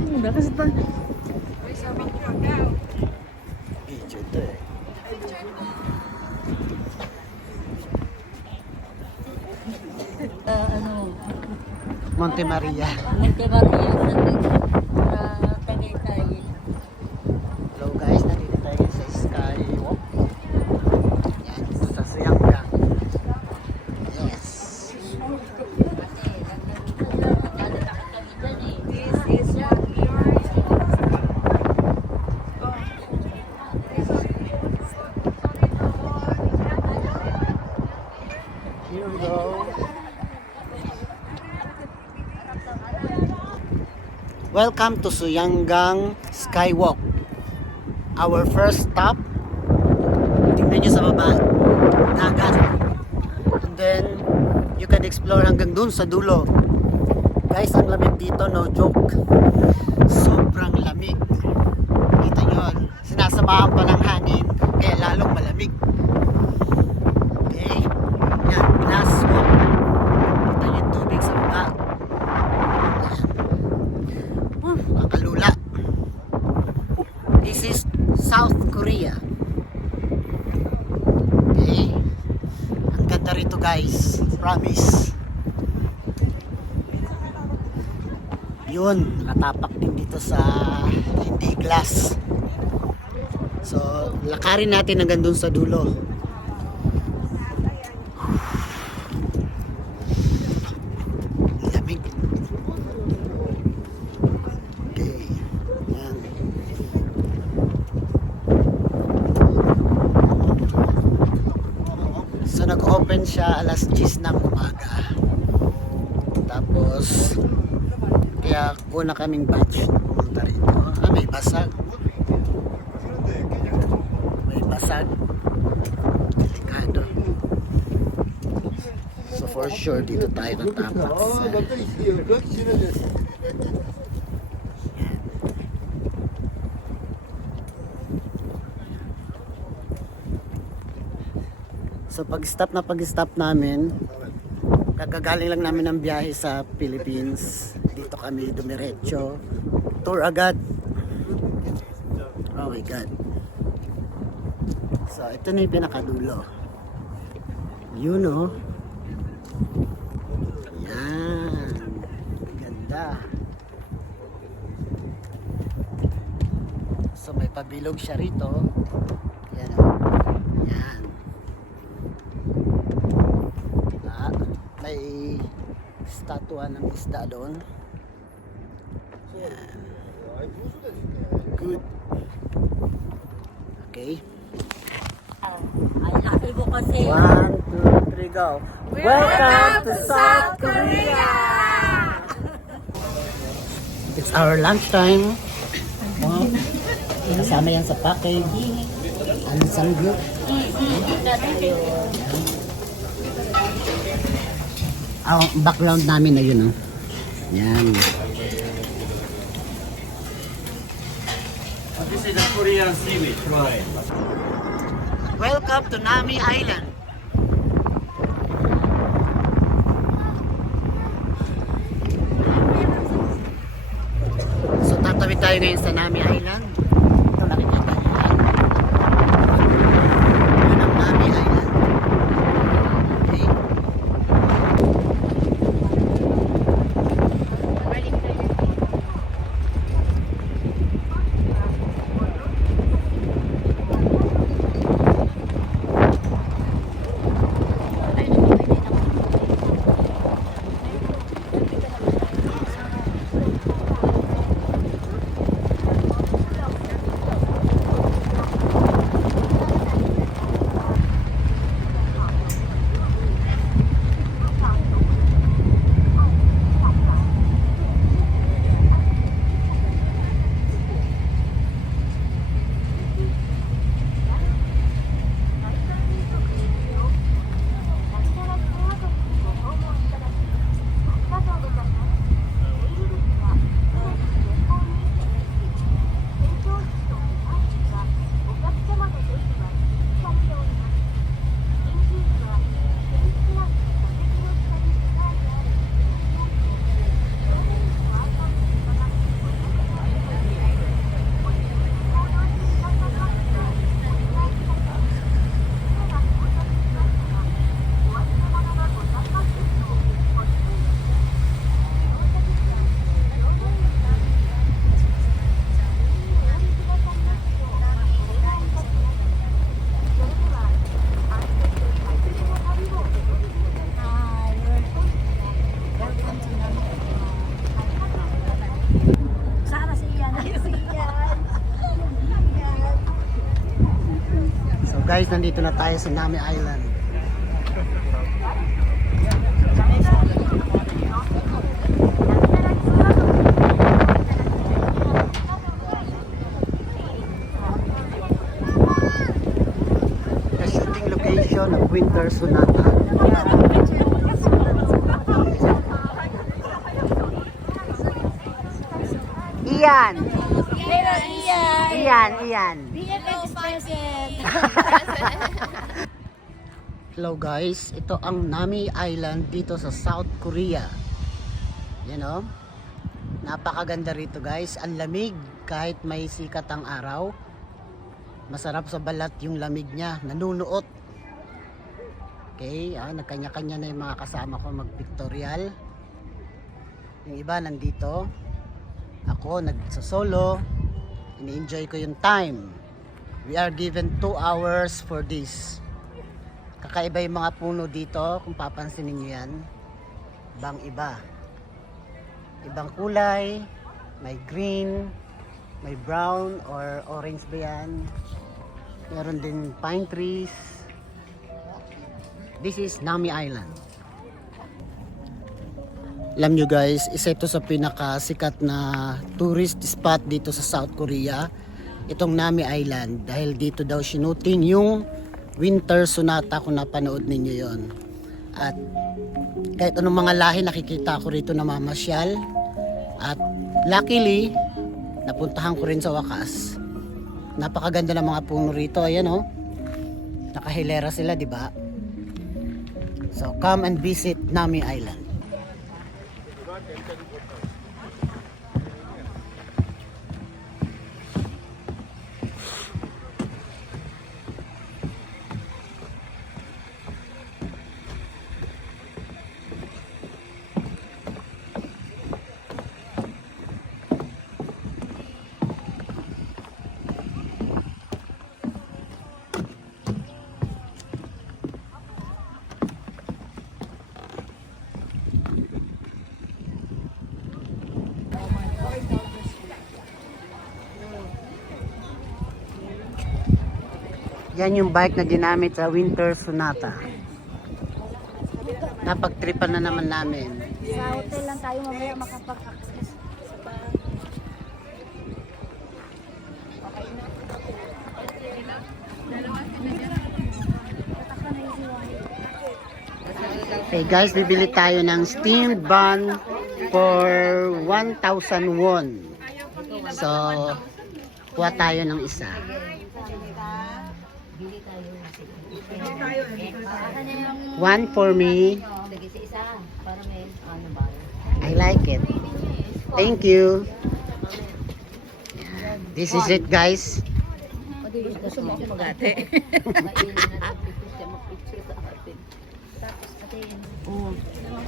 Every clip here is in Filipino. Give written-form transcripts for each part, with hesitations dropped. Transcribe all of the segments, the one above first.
Kasi pa. Video to eh. Monte Maria. Monte Maria sa Tagaytay. Hello guys, nandito tayo sa Skywalk. Yan, sa Sianggang. Yes. Here we go. Welcome to Suyanggang Skywalk. Our first stop. Tingnan nyo sa baba. Dagat. And then, you can explore hanggang dun sa dulo. Guys, ang lamig dito, no joke. Sobrang lamig. Kita nyo, sinasamahan pa ng hangin, kaya lalong malamig. Okay? Yan, glass walk. Kita nyo yung tubig sa baba. Kakalula. This is South Korea. Okay? Ang ganda rito guys. Promise. Yun, nakatapak din dito sa hindi glass. So, lakarin natin hanggang dun sa dulo. Lamig. Okay. Yan. So, nag-open siya alas 10 ng umaga. Tapos, kaya una kaming batch na pumunta rito. May basag. May basag. Delikado. So for sure, dito tayo natapak sa... So pag-stop namin, kagagaling lang namin ng biyahe sa Philippines. Dito kami dumiretso. Tour agad. Oh my God. So ito na yung pinakadulo. Yun oh. Yan. Ganda. So may pabilog siya rito. Yan oh. Yan. May statua ng isda doon. Yan. Good. Okay. Ay, laki mo kasi. 1, 2, 3, go. Welcome to South Korea! It's our lunchtime. Oh, kasama yan sa package. Ano sa group? Background namin na yun. Oh. Yan. This is a Korean seaweed. Try. Welcome to Nami Island. So tatawid tayo ngayon sa Nami Island. Ito nakikita niyo yan. Yun ang Nami Island. Okay. guys, nandito na tayo sa Nami Island. The shooting location of Winter Sonata. Ian! Pero Ian! Ian! BFF present! Hello guys, ito ang Nami Island dito sa South Korea. Yan o. Napakaganda rito guys. Ang lamig kahit may sikat ang araw. Masarap sa balat yung lamig niya. Nanunuot. Okay, nagkanya-kanya na yung mga kasama ko mag-pictorial. Yung iba nandito. Ako nagsasolo. Ini-enjoy ko yung time. We are given 2 hours for this. Kakaiba yung mga puno dito, kung papansinin nyo yan. Ibang iba. Ibang kulay, may green, may brown or orange ba yan. Meron din pine trees. This is Nami Island. Alam nyo guys, isa ito sa pinakasikat na tourist spot dito sa South Korea. Itong Nami Island. Dahil dito daw shooting yung Winter Sonata kung napanood ninyo yon. At kahit anong mga lahi nakikita ko rito na mamasyal. At luckily, napuntahan ko rin sa wakas. Napakaganda ng mga puno rito. Ayan o. Nakahilera sila, di ba? So come and visit Nami Island. Yan yung bike na ginamit sa Winter Sonata. Napagtripan na naman namin. Sa hotel lang tayo mamaya makapag-access. Okay guys, bibili tayo ng steamed bun for 1,000 won. So, kuha tayo ng isa. One for me. I like it. Thank you. This is it guys. Gusto mo ako mag-ate?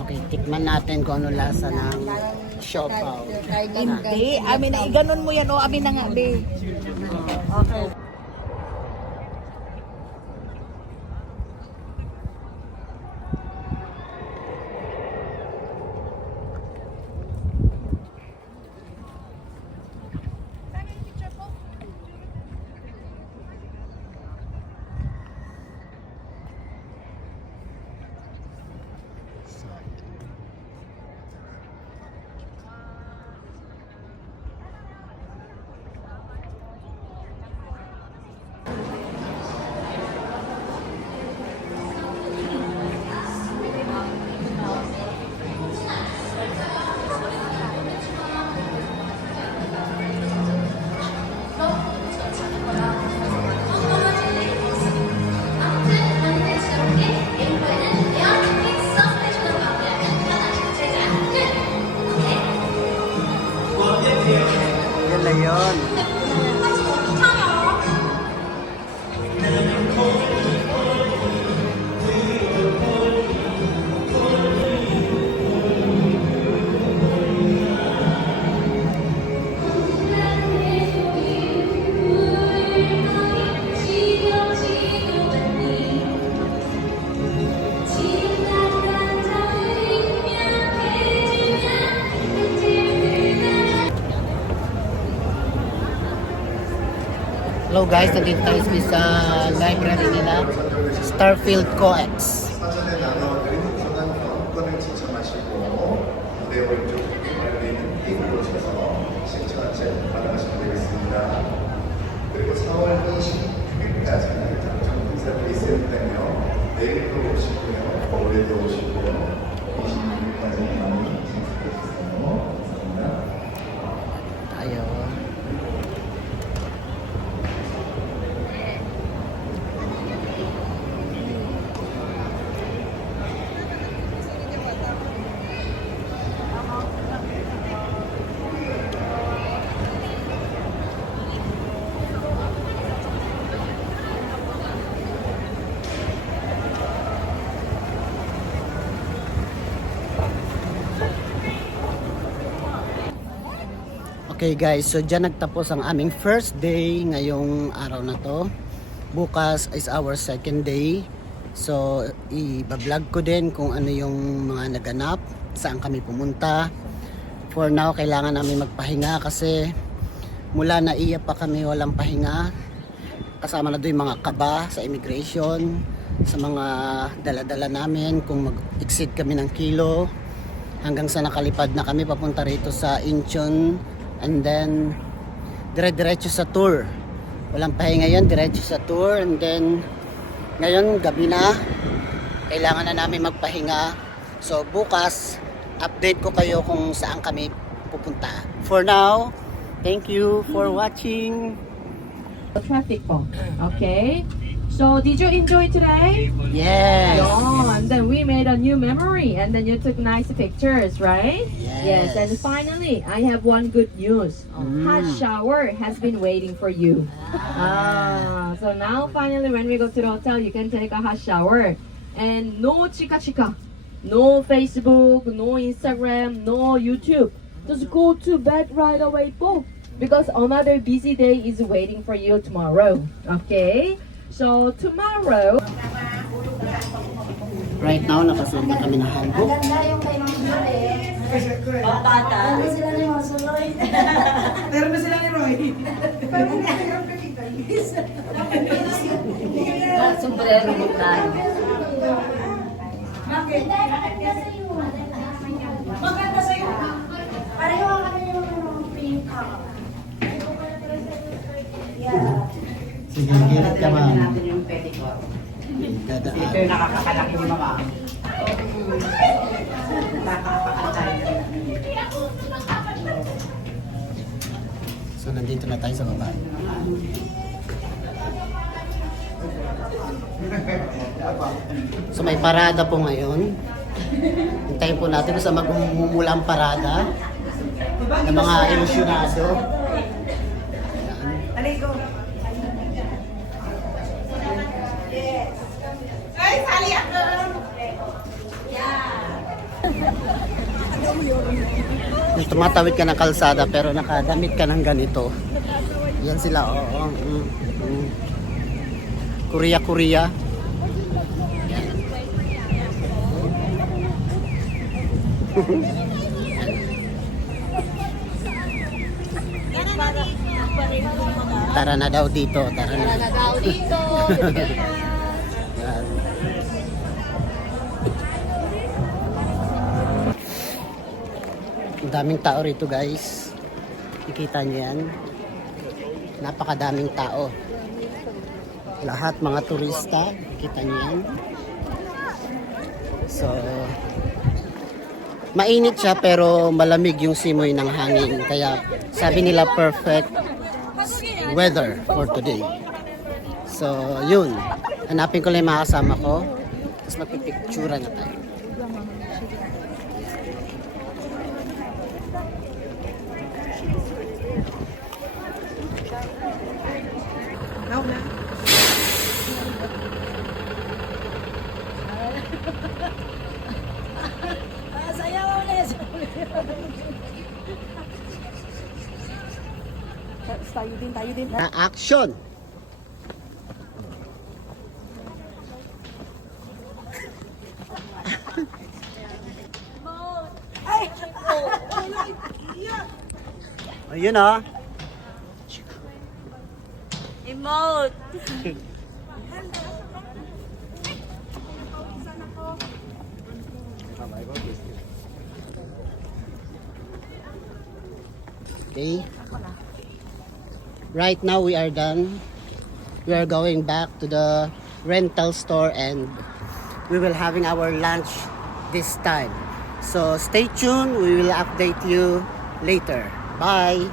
Okay, tikman natin kung ano lasa ng siopaw. Hindi, amin na. Iganon mo yan o amin na nga, be. Okay. So guys, nandito tayo sa library nila, Starfield Coex. 그리고 4월 26일까지 인사도 있으니까요. 내일도 오시고요. 올해도 오시고요. 26일까지 많이 참석해주세요. 감사합니다. Tayo. Okay guys, so dyan nagtapos ang aming first day ngayong araw na to. Bukas is our second day. So i-vlog ko din kung ano yung mga naganap, saan kami pumunta. For now, kailangan namin magpahinga kasi mula na iya pa kami walang pahinga. Kasama na doon yung mga kaba sa immigration, sa mga dala-dala namin kung mag-exceed kami ng kilo. Hanggang sa nakalipad na kami papunta rito sa Incheon. And then, dire-diretso sa tour. Walang pahinga yun, diretso sa tour. And then, ngayon, gabi na. Kailangan na namin magpahinga. So, bukas, update ko kayo kung saan kami pupunta. For now, thank you for watching. The traffic bomb. Okay. So, did you enjoy today? Yes. Yeah, and then we made a new memory, and then you took nice pictures, right? Yes. And finally, I have one good news. Hot shower has been waiting for you. So now finally, when we go to the hotel, you can take a hot shower, and no chika, no Facebook, no Instagram, no YouTube. Just go to bed right away, po. Because another busy day is waiting for you tomorrow. Okay. So tomorrow. Right now, nakasunod na kami ng handbook. Ganda yung kay Ma'am Julie. Bata. Ano sila ni Ma'am Suloy? Meron ba sila ni Roy? Sombrero mo tayo. Bakit? Maganda sa'yo. Maganda sa'yo. Pareho ka na yung pink color. Yeah. Sige, gilit ka ma'am. natin yung pedicure. Ito yung Dadaan. nakakakalaki ni Mama. Nakakakalaki. So, nandito na tayo sa baba. So, may parada po ngayon. Hintayin po natin kung saan magmumula ang parada ng mga ilusyonado. Alay ko. Yung tumatawid ka ng kalsada pero nakadamit ka ng ganito. Yan sila, oo. Korea. Tara na daw dito, tara na. daw dito. Yan. Ang daming tao rito guys. Nakikita niyo yan. Napakadaming tao. Lahat mga turista. Nakikita niyo yan. So, mainit siya pero malamig yung simoy ng hangin. Kaya sabi nila perfect weather for today. So, yun. Hanapin ko lang yung mga kasama ko. Tapos magpipictura na tayo. Tayo din. Na action! Ayun ah. Remote. Okay. Right now we are done. We are going back to the rental store and we will having our lunch this time. So stay tuned. We will update you later. Bye.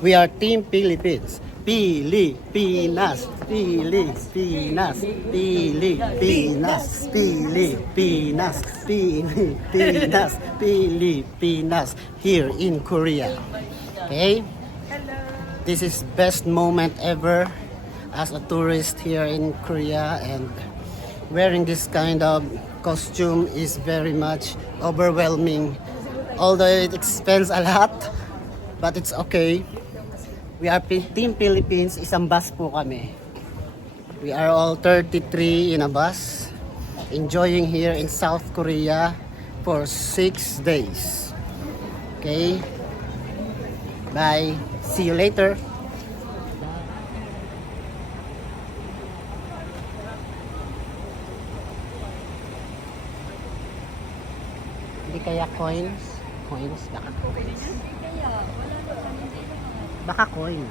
We are Team Philippines. Pilipinas, Pilipinas, Pilipinas, Pilipinas, Pilipinas, Pilipinas, here in Korea. Okay? This is best moment ever as a tourist here in Korea, and wearing this kind of costume is very much overwhelming. Although it expends a lot, but it's okay. We are Team Philippines, isang bus po kami. We are all 33 in a bus, enjoying here in South Korea for 6 days. Okay? Bye. See you later. Hindi kaya coins? Coins? Baka coins. Baka coins.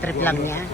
Trip lang niya.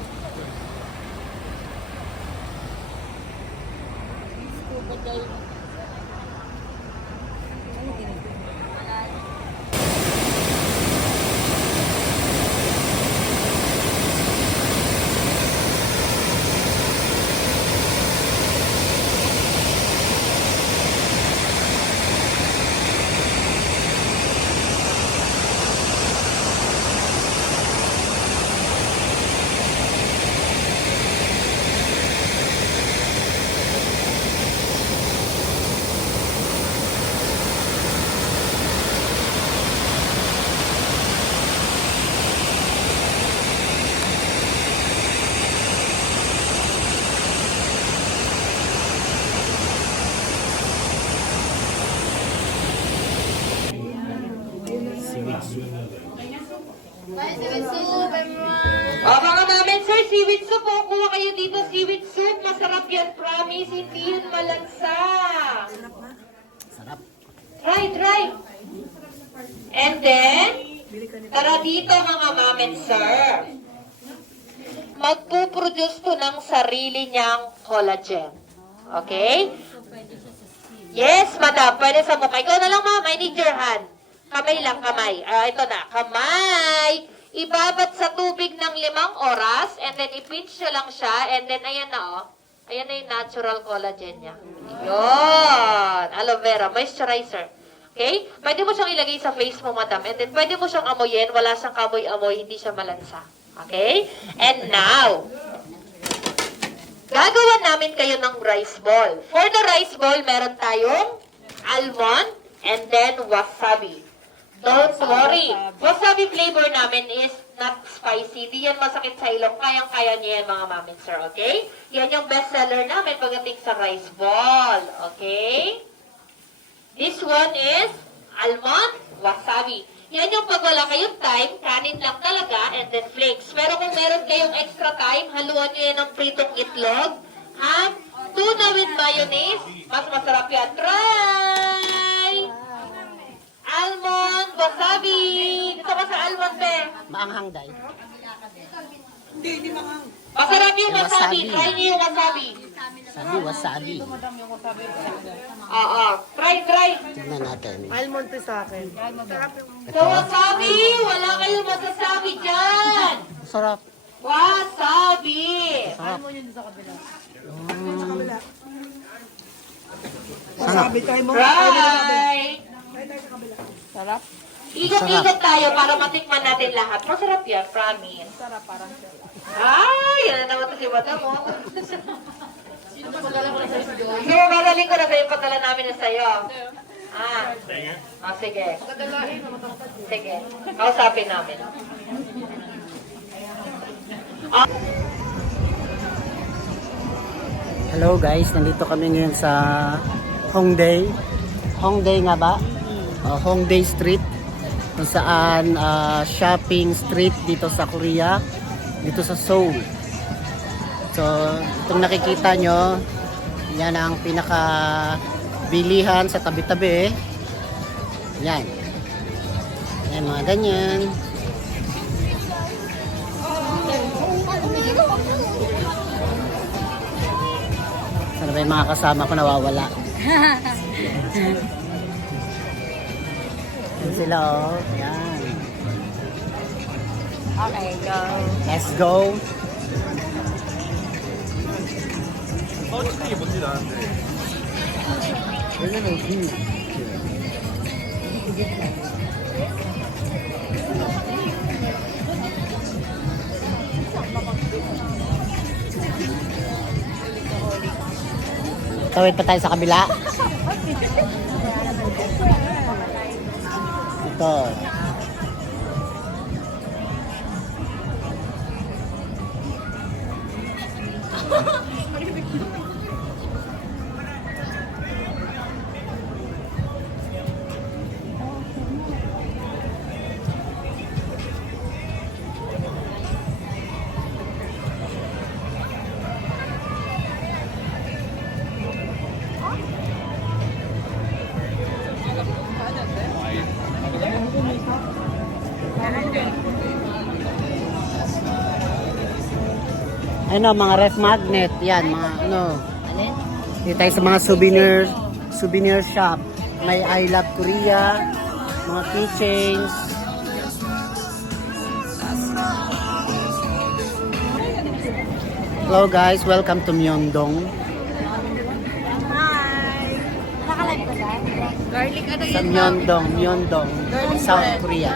Mga mamen, sir, seaweed soup po. Kuha kayo dito, seaweed soup. Masarap yan, promise. Hindi yun malansa. Sarap. Try. And then, tara dito mga mamen, sir. Magpuproduce to ng sarili niyang collagen. Okay? Yes, madam. Pwede sa mukha. Ikaw na lang, ma'am. I need your hand. Kamay lang, kamay. Ito na. Kamay. Ibabat sa tubig ng 5 oras. And then, ipinch nyo lang siya. And then, ayan na, oh. Ayan na yung natural collagen niya. Yun. Aloe vera. Moisturizer. Okay? Pwede mo siyang ilagay sa face mo, madam. And then, pwede mo siyang amoyin. Wala siyang kamoy-amoy. Hindi siya malansa. Okay? And now, gagawan namin kayo ng rice ball. For the rice ball, meron tayong almond and then wasabi. Don't worry. Wasabi flavor namin is not spicy. Di yan masakit sa ilong. Kayang-kaya niyo yan, mga mamin, sir. Okay? Yan yung best seller namin pagdating sa rice ball. Okay? This one is almond, wasabi. Yan yung pag wala kayong time, kanin lang talaga, and then flakes. Pero kung meron kayong extra time, haluan nyo yan ng pritong itlog, ham, tuna with mayonnaise, mas masarap yan. Try! Almond, wasabi! Dito ka sa almond, be. Maanghang day. Masarap yung wasabi. Wasabi. Try nyo yung wasabi. Sabi, wasabi. Oo. Try. Tignan natin. So, wasabi! Wala kayong masasabi dyan! Sarap. Wasabi! Sarap. Try! Sarap. Ikot-ikot tayo para matikman natin lahat. Masarap yan, promise. Sarap, parang ay, yan na naman ito si Madam, oh. Sure, madaling ko na sa'yo, padala namin na sa'yo. Sige. Sige, kausapin namin. Hello guys, nandito kami ngayon sa Hongdae. Hongdae nga ba? Hongdae Street. kung saan shopping street dito sa Korea, dito sa Seoul. So, itong nakikita nyo, yan ang pinaka bilihan sa tabi-tabi. Yan. Yan, mga ganyan. Sana ba yung mga kasama ko nawawala? Yan sila, oh. Yan. Okay, go. Let's go. Tawid pa tayo sa kabila. Ito. Ano, mga ref magnet, yan, mga ano. Dito tayo sa mga souvenir shop. May I Love Korea, mga keychains. Hello guys, welcome to Myeongdong. Hi! Nakalive ka dyan? Garlic ano Sa yun? Myeongdong, South Korea.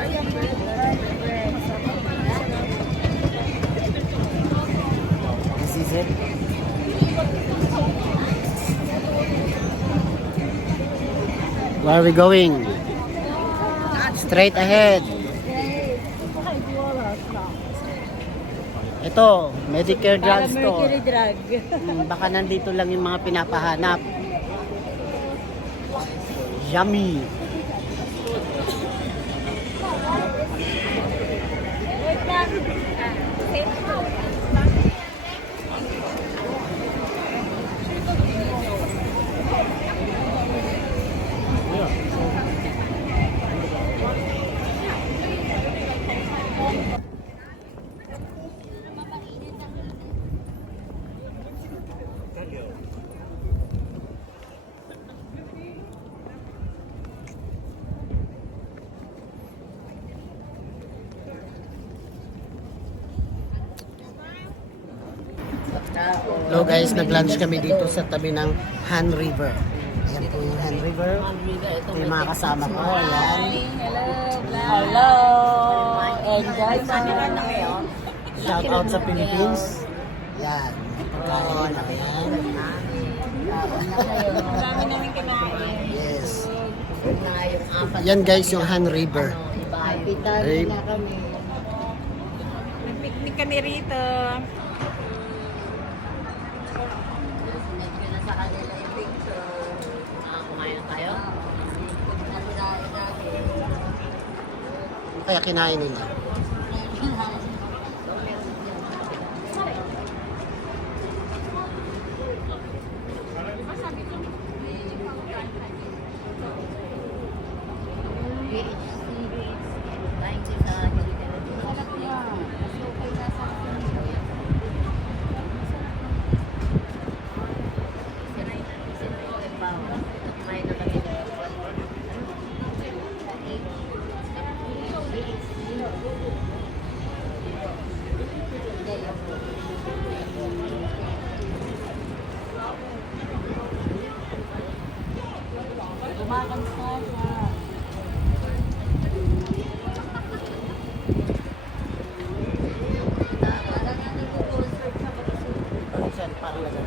This is it. Where are we going? Straight ahead. Ito, Medicare drugstore. drug. Baka nandito lang yung mga pinapahanap. Yummy. Hello guys, nag-lunch kami dito sa tabi ng Han River. Ayan po yung Han River. Ito yung mga kasama ko. Ayan. Hello! Enjoy mo. Shout out sa Philippines. Ayan. Pagkain. Ayan. Dami namin kinain. Yes. Yan guys, yung Han River. Hey. Nag-picnic kami rito. Kaya kinain nila.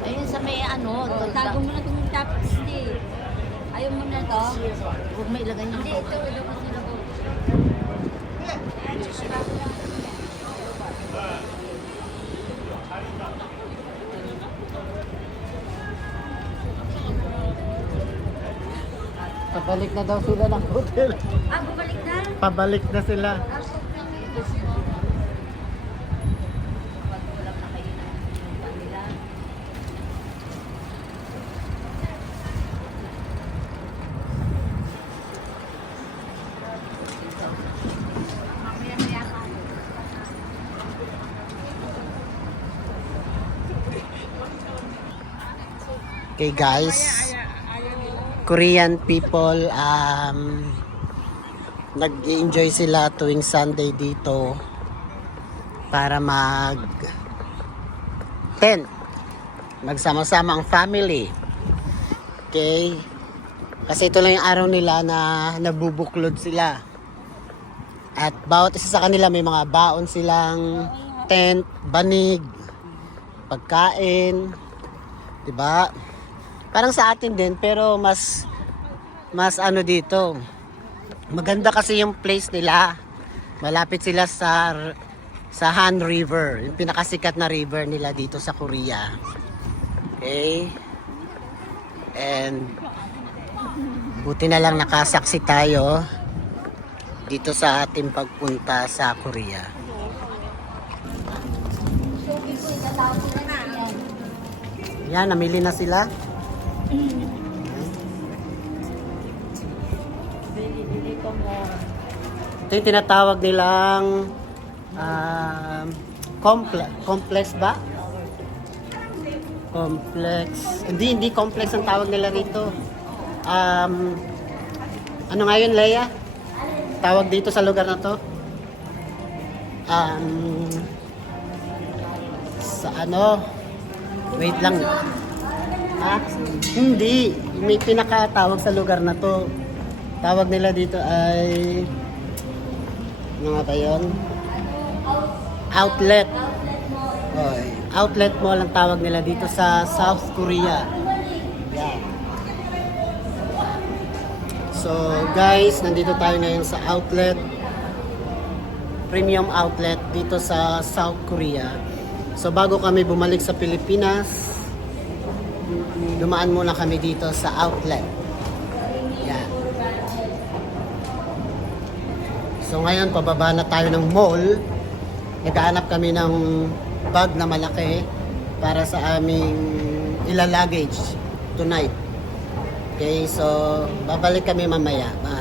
Ayun sa may ano, tago mo na itong top stick. Ayaw mo na to. Huwag may ilagay niyo. Hindi, ito. Ito kasi na po. Balik na daw sila ng hotel. Ah, bumalik na? Pabalik na sila. Ah, sobrang itos mo. Pag walang nakainan yung kanila. Okay guys, Korean people, nag-enjoy sila tuwing Sunday dito para tent, magsama-sama ang family. Okay, kasi ito lang yung araw nila na nabubuklod sila. At bawat isa sa kanila may mga baon silang tent, banig, pagkain, 'di ba? Parang sa atin din pero mas ano dito. Maganda kasi yung place nila. Malapit sila sa Han River, yung pinakasikat na river nila dito sa Korea. Okay? And buti na lang nakasaksi tayo dito sa ating pagpunta sa Korea. Yan, namili na sila. Ito yung tinatawag nilang complex ba? Complex. Hindi complex ang tawag nila rito. Ano nga yun, Leia? Tawag dito sa lugar na to? Sa ano? Wait lang. Ha? Hindi. May pinakatawag sa lugar na to. Tawag nila dito ay... Ano nga ba yun? Outlet. Oy. Outlet mall ang tawag nila dito sa South Korea. Yeah. So guys, nandito tayo ngayon sa outlet. Premium outlet dito sa South Korea. So bago kami bumalik sa Pilipinas, dumaan muna kami dito sa outlet. Yan. So ngayon, pababa na tayo ng mall. Naghahanap kami ng bag na malaki para sa aming luggage tonight. Okay, so babalik kami mamaya. Bye.